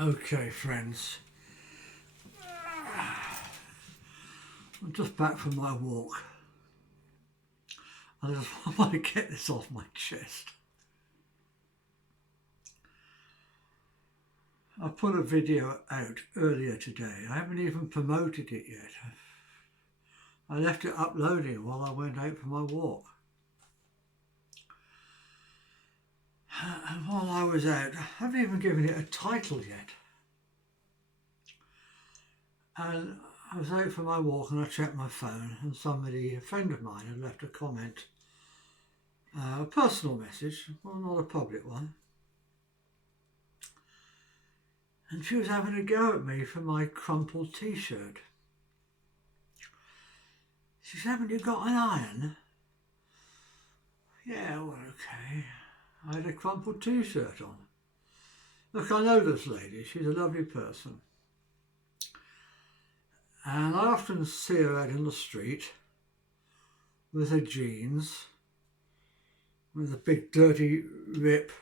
Okay, friends, I'm just back from my walk. I just want to get this off my chest. I put a video out earlier today. I haven't even promoted it yet. I left it uploading while I went out for my walk. And while I was out, I haven't even given it a title yet. And I was out for my walk and I checked my phone, and a friend of mine, had left a comment, a personal message, well, not a public one. And she was having a go at me for my crumpled t-shirt. She said, "Haven't you got an iron?" Yeah, well, okay. I had a crumpled t-shirt on. Look, I know this lady. She's a lovely person. And I often see her out in the street with her jeans, with a big dirty rip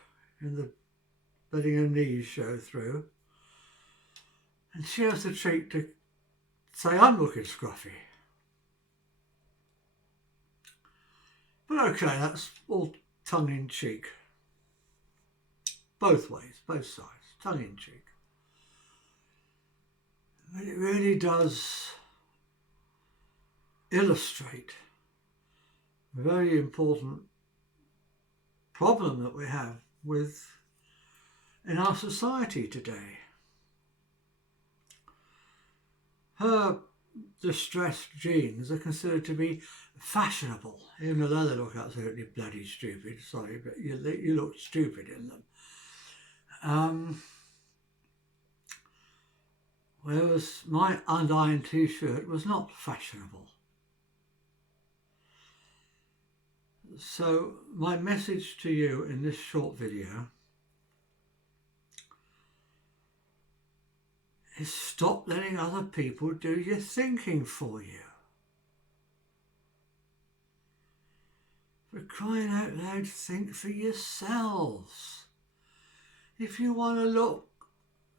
in the letting her knees show through. And she has the cheek to say I'm looking scruffy. But okay, that's all tongue-in-cheek. Both ways, both sides, tongue-in-cheek. But it really does illustrate a very important problem that we have in our society today. Her distressed jeans are considered to be fashionable, even though they look absolutely bloody stupid. Sorry, but you look stupid in them. Whereas my unironed t-shirt was not fashionable. So my message to you in this short video is stop letting other people do your thinking for you. For crying out loud, think for yourselves. If you want to look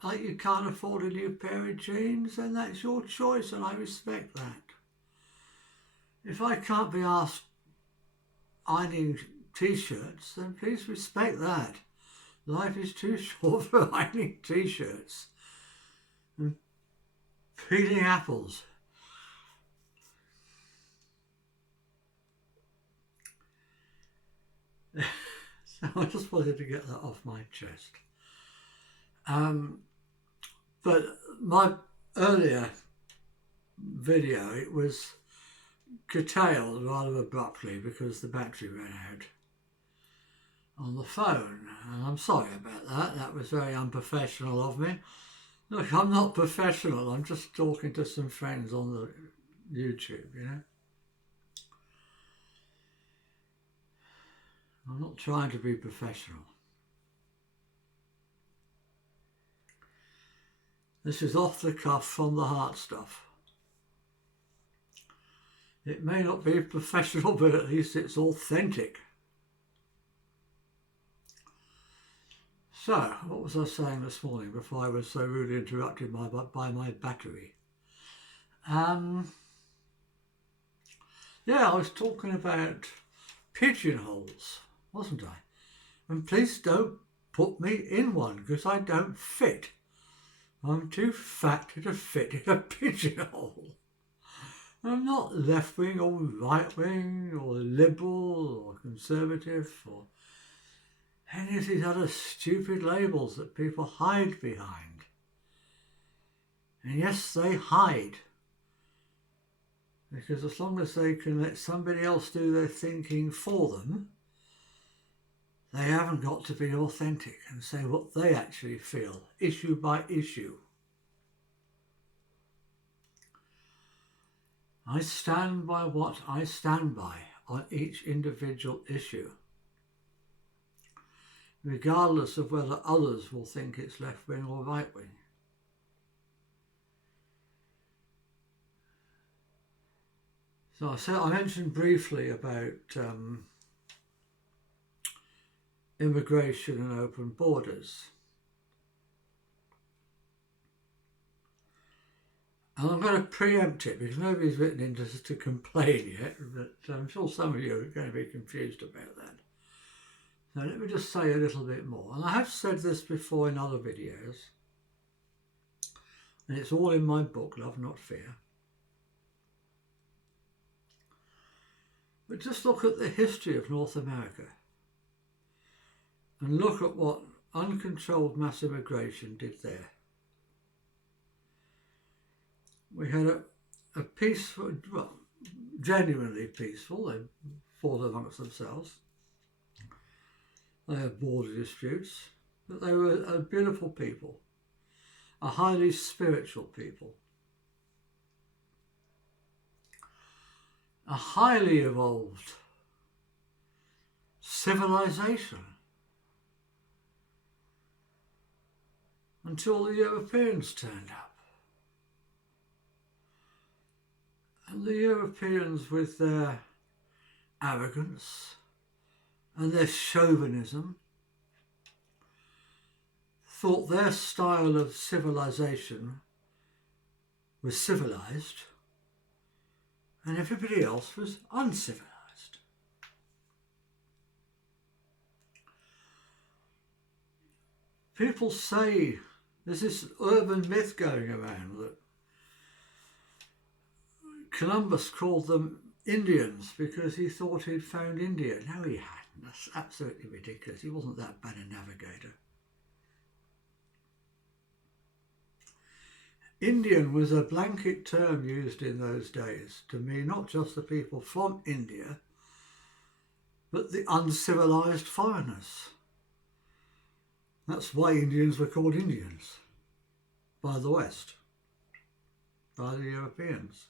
like you can't afford a new pair of jeans, then that's your choice, and I respect that. If I can't be asked ironing t-shirts, then please respect that. Life is too short for ironing t-shirts and peeling apples. So I just wanted to get that off my chest. But my earlier video, it was curtailed rather abruptly because the battery ran out on the phone. And I'm sorry about that. That was very unprofessional of me. Look, I'm not professional. I'm just talking to some friends on the YouTube, you know. I'm not trying to be professional. This is off the cuff, from the heart stuff. It may not be professional, but at least it's authentic. So, what was I saying this morning before I was so rudely interrupted by my battery? Yeah, I was talking about pigeonholes, wasn't I? And please don't put me in one, because I don't fit. I'm too fat to fit in a pigeonhole. I'm not left-wing or right-wing or liberal or conservative or any of these other stupid labels that people hide behind. And yes, they hide. Because as long as they can let somebody else do their thinking for them, they haven't got to be authentic and say what they actually feel, issue by issue. I stand by what I stand by on each individual issue, regardless of whether others will think it's left-wing or right-wing. So I mentioned briefly about immigration and open borders. And I'm going to preempt it because nobody's written in to complain yet, but I'm sure some of you are going to be confused about that. So let me just say a little bit more. And I have said this before in other videos, and it's all in my book, Love Not Fear. But just look at the history of North America and look at what uncontrolled mass immigration did there. We had a peaceful, well, genuinely peaceful, they fought amongst themselves. They had border disputes, but they were a beautiful people, a highly spiritual people, a highly evolved civilization until the Europeans turned up. And the Europeans, with their arrogance and their chauvinism, thought their style of civilization was civilized and everybody else was uncivilized. People say there's this urban myth going around that Columbus called them Indians because he thought he'd found India. No, he hadn't. That's absolutely ridiculous. He wasn't that bad a navigator. Indian was a blanket term used in those days to mean not just the people from India, but the uncivilized foreigners. That's why Indians were called Indians by the West, by the Europeans.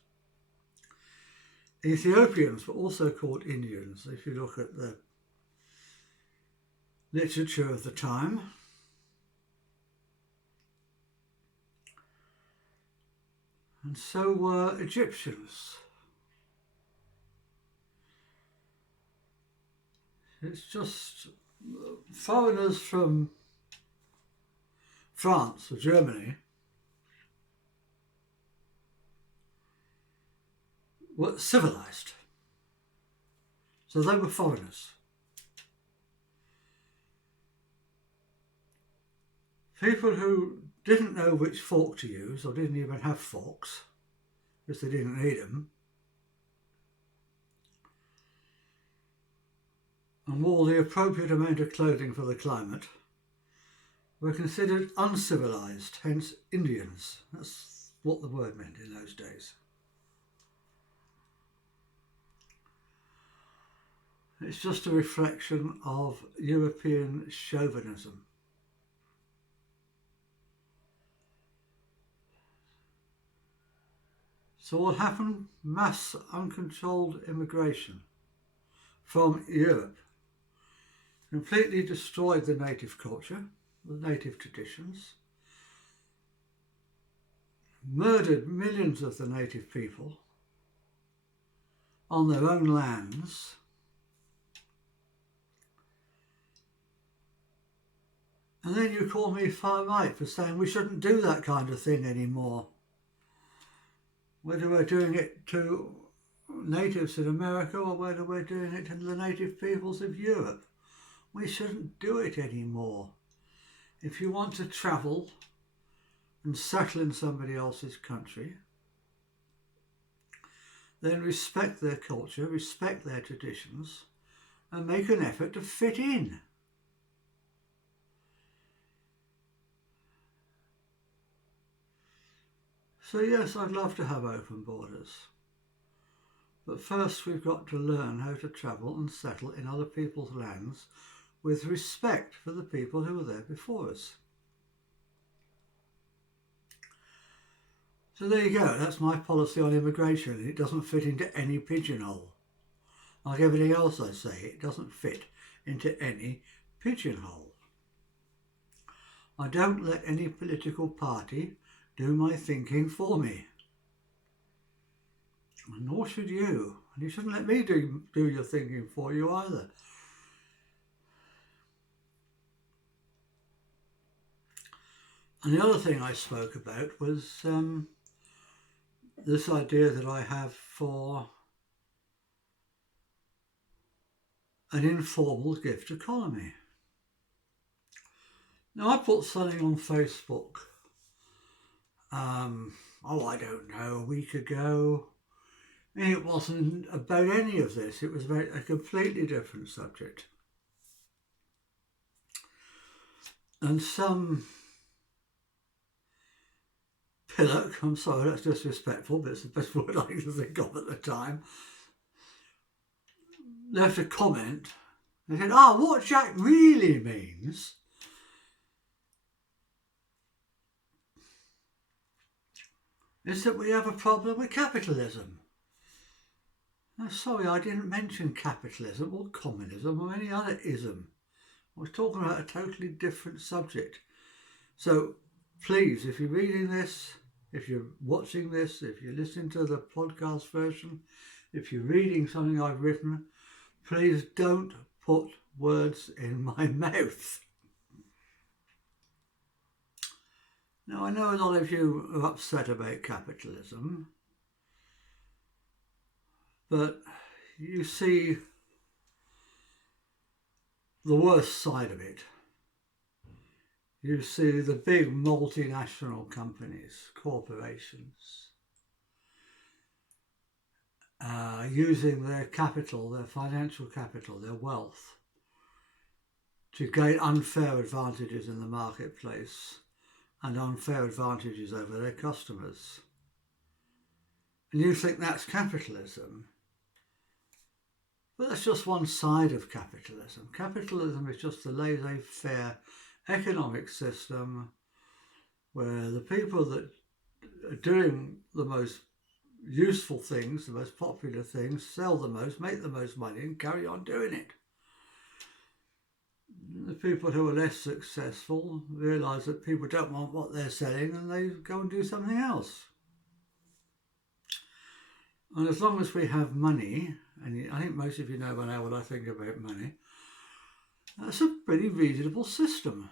Ethiopians were also called Indians, if you look at the literature of the time. And so were Egyptians. It's just foreigners from France or Germany were civilized. So they were foreigners. People who didn't know which fork to use or didn't even have forks because they didn't need them and wore the appropriate amount of clothing for the climate were considered uncivilized, hence Indians. That's what the word meant in those days. It's just a reflection of European chauvinism. So what happened? Mass uncontrolled immigration from Europe completely destroyed the native culture, the native traditions, murdered millions of the native people on their own lands, and then you call me far right for saying we shouldn't do that kind of thing anymore. Whether we're doing it to natives in America or whether we're doing it to the native peoples of Europe, we shouldn't do it anymore. If you want to travel and settle in somebody else's country, then respect their culture, respect their traditions, and make an effort to fit in. So yes, I'd love to have open borders. But first we've got to learn how to travel and settle in other people's lands with respect for the people who were there before us. So there you go, that's my policy on immigration. It doesn't fit into any pigeonhole. Like everything else I say, it doesn't fit into any pigeonhole. I don't let any political party do my thinking for me. And nor should you. And you shouldn't let me do your thinking for you either. And the other thing I spoke about was this idea that I have for an informal gift economy. Now, I put something on Facebook, I don't know, a week ago. And it wasn't about any of this. It was about a completely different subject. And some pillock, I'm sorry, that's disrespectful, but it's the best word I can think of at the time, left a comment. They said, what Jack really means is that we have a problem with capitalism. Now, sorry, I didn't mention capitalism or communism or any other ism. I was talking about a totally different subject. So please, if you're reading this, if you're watching this, if you're listening to the podcast version, if you're reading something I've written, please don't put words in my mouth. Now, I know a lot of you are upset about capitalism, but you see the worst side of it. You see the big multinational companies, corporations, using their capital, their financial capital, their wealth, to gain unfair advantages in the marketplace and unfair advantages over their customers. And you think that's capitalism. But that's just one side of capitalism. Capitalism is just a laissez-faire economic system where the people that are doing the most useful things, the most popular things, sell the most, make the most money and carry on doing it. The people who are less successful realise that people don't want what they're selling and they go and do something else. And as long as we have money, and I think most of you know by now what I think about money, that's a pretty reasonable system.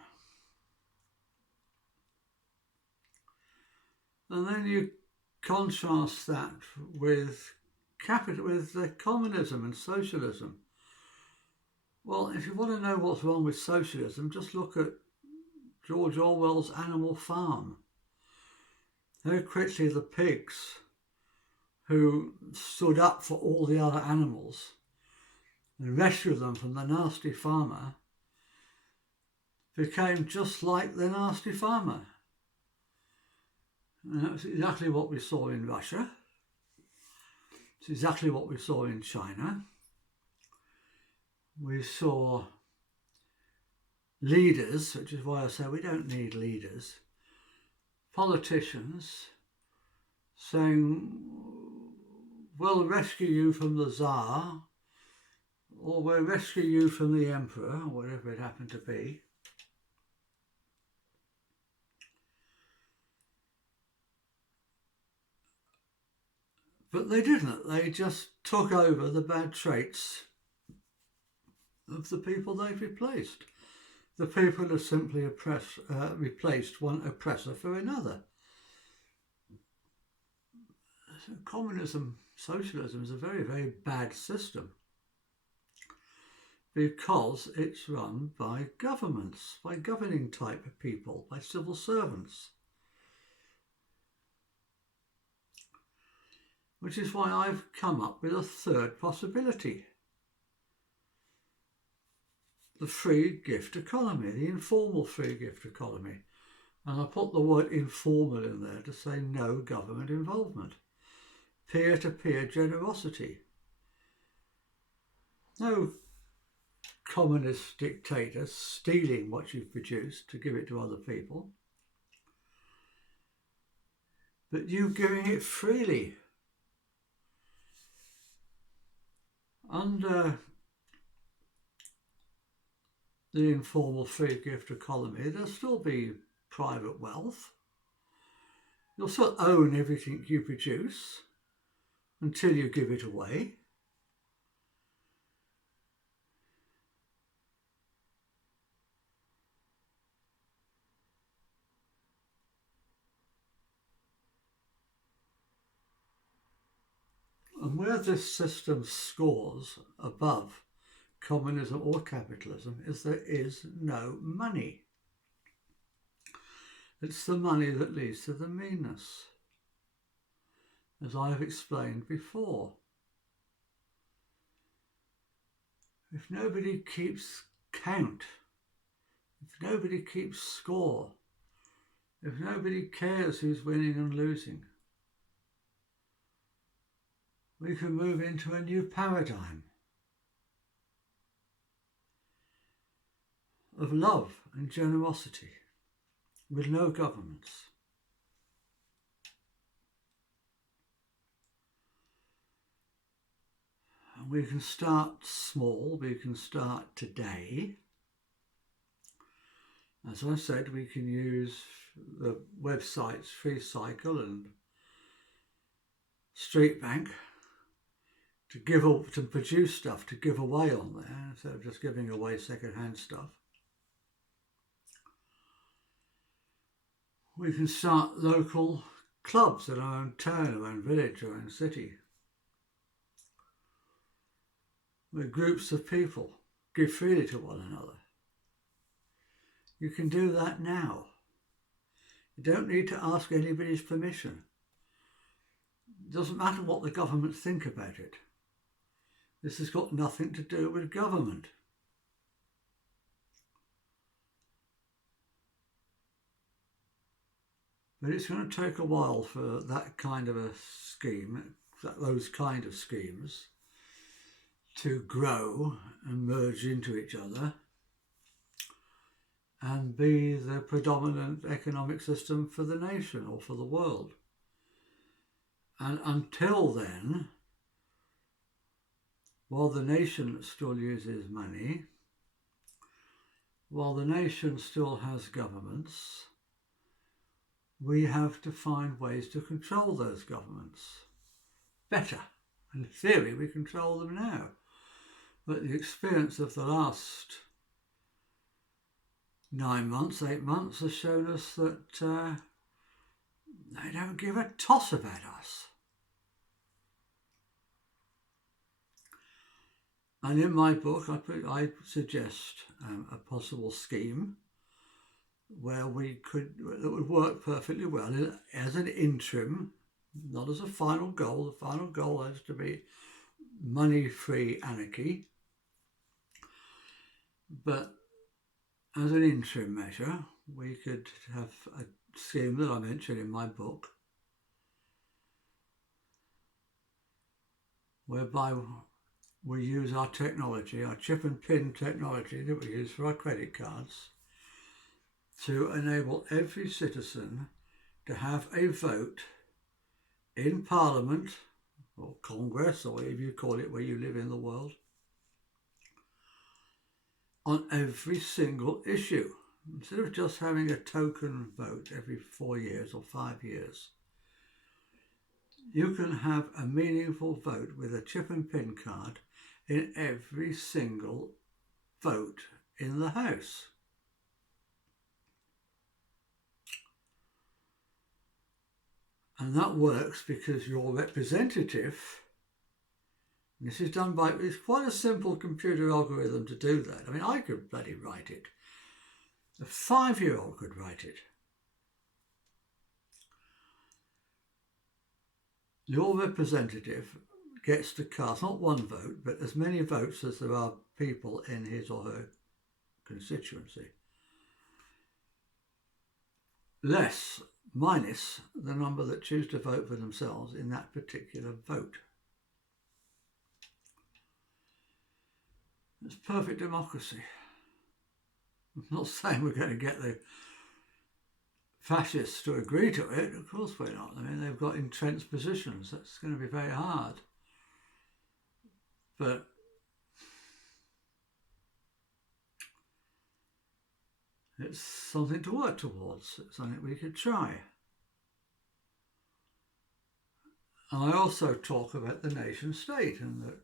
And then you contrast that with communism and socialism. Well, if you want to know what's wrong with socialism, just look at George Orwell's Animal Farm. How quickly the pigs who stood up for all the other animals and rescued them from the nasty farmer became just like the nasty farmer. And that's exactly what we saw in Russia. It's exactly what we saw in China. We saw leaders, which is why I say we don't need leaders, politicians saying, we'll rescue you from the Tsar, or we'll rescue you from the Emperor, or whatever it happened to be. But they didn't. They just took over the bad traits of the people they've replaced. The people have simply replaced one oppressor for another. So communism, socialism is a very, very bad system because it's run by governments, by governing type of people, by civil servants. Which is why I've come up with a third possibility. The free gift economy, the informal free gift economy. And I put the word informal in there to say no government involvement. Peer-to-peer generosity. No communist dictator stealing what you've produced to give it to other people. But you giving it freely. Under the informal free gift economy, there'll still be private wealth. You'll still own everything you produce until you give it away. And where this system scores above communism or capitalism is there is no money. It's the money that leads to the meanness, as I have explained before. If nobody keeps count, if nobody keeps score, if nobody cares who's winning and losing, we can move into a new paradigm of love and generosity with no governments. And we can start small, we can start today. As I said, we can use the websites FreeCycle and Street Bank to produce stuff to give away on there instead of just giving away second-hand stuff. We can start local clubs in our own town, our own village, our own city, where groups of people give freely to one another. You can do that now. You don't need to ask anybody's permission. It doesn't matter what the government think about it. This has got nothing to do with government. But it's going to take a while for that kind of a scheme, those kind of schemes, to grow and merge into each other and be the predominant economic system for the nation or for the world. And until then, while the nation still uses money, while the nation still has governments, we have to find ways to control those governments better. In theory, we control them now. But the experience of the last 9 months, 8 months has shown us that they don't give a toss about us. And in my book, I suggest a possible scheme where that would work perfectly well as an interim, not as a final goal. The final goal has to be money-free anarchy. But as an interim measure, we could have a scheme that I mentioned in my book, whereby we use our technology, our chip and pin technology that we use for our credit cards, to enable every citizen to have a vote in Parliament or Congress or whatever you call it where you live in the world on every single issue. Instead of just having a token vote every 4 years or 5 years, you can have a meaningful vote with a chip and pin card in every single vote in the House. And that works because your representative, this is done by, it's quite a simple computer algorithm to do that. I mean, I could bloody write it. A 5-year-old could write it. Your representative gets to cast not one vote, but as many votes as there are people in his or her constituency. Minus the number that choose to vote for themselves in that particular vote. It's perfect democracy. I'm not saying we're going to get the fascists to agree to it. Of course we're not. I mean, they've got entrenched positions. That's going to be very hard. But it's something to work towards. It's something we could try. And I also talk about the nation state, and that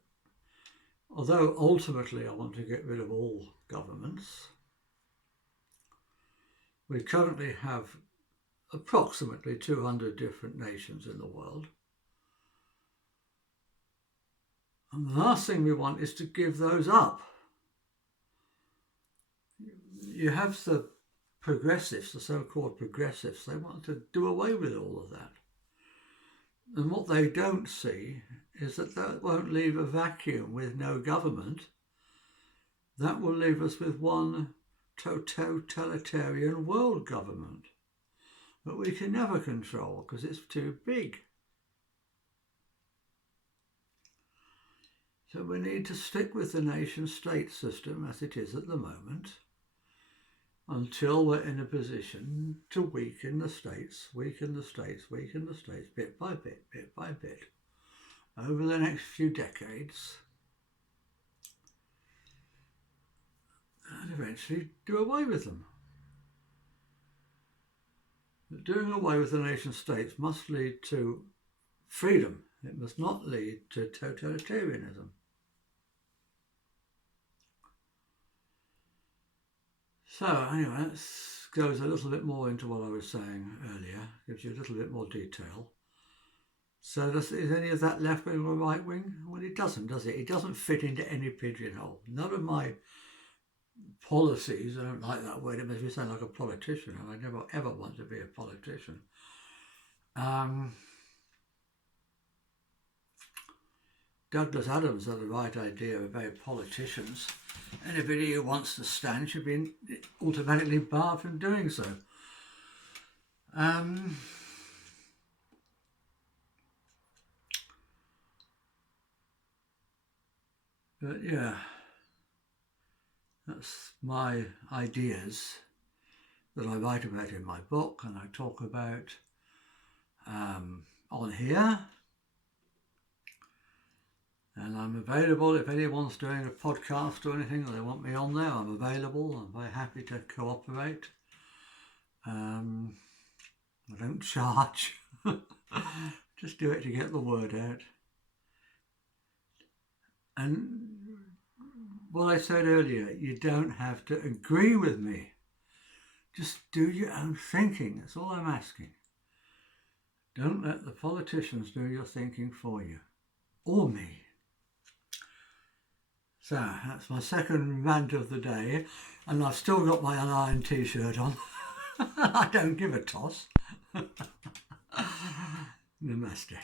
although ultimately I want to get rid of all governments, we currently have approximately 200 different nations in the world. And the last thing we want is to give those up. You have the progressives, the so-called progressives, they want to do away with all of that. And what they don't see is that that won't leave a vacuum with no government. That will leave us with one totalitarian world government that we can never control because it's too big. So we need to stick with the nation-state system as it is at the moment until we're in a position to weaken the states, bit by bit, over the next few decades, and eventually do away with them. But doing away with the nation-states must lead to freedom. It must not lead to totalitarianism. So anyway, that goes a little bit more into what I was saying earlier, gives you a little bit more detail. So is any of that left wing or right wing? Well, it doesn't, does it? It doesn't fit into any pigeonhole. None of my policies, I don't like that word, it makes me sound like a politician, and I never ever want to be a politician. Douglas Adams had the right idea about politicians. Anybody who wants to stand should be automatically barred from doing so. But yeah, that's my ideas that I write about in my book and I talk about on here. And I'm available if anyone's doing a podcast or anything or they want me on there. I'm available. I'm very happy to cooperate. I don't charge. Just do it to get the word out. And what I said earlier, you don't have to agree with me. Just do your own thinking. That's all I'm asking. Don't let the politicians do your thinking for you. Or me. So that's my second rant of the day, and I've still got my unironed t-shirt on. I don't give a toss. Namaste.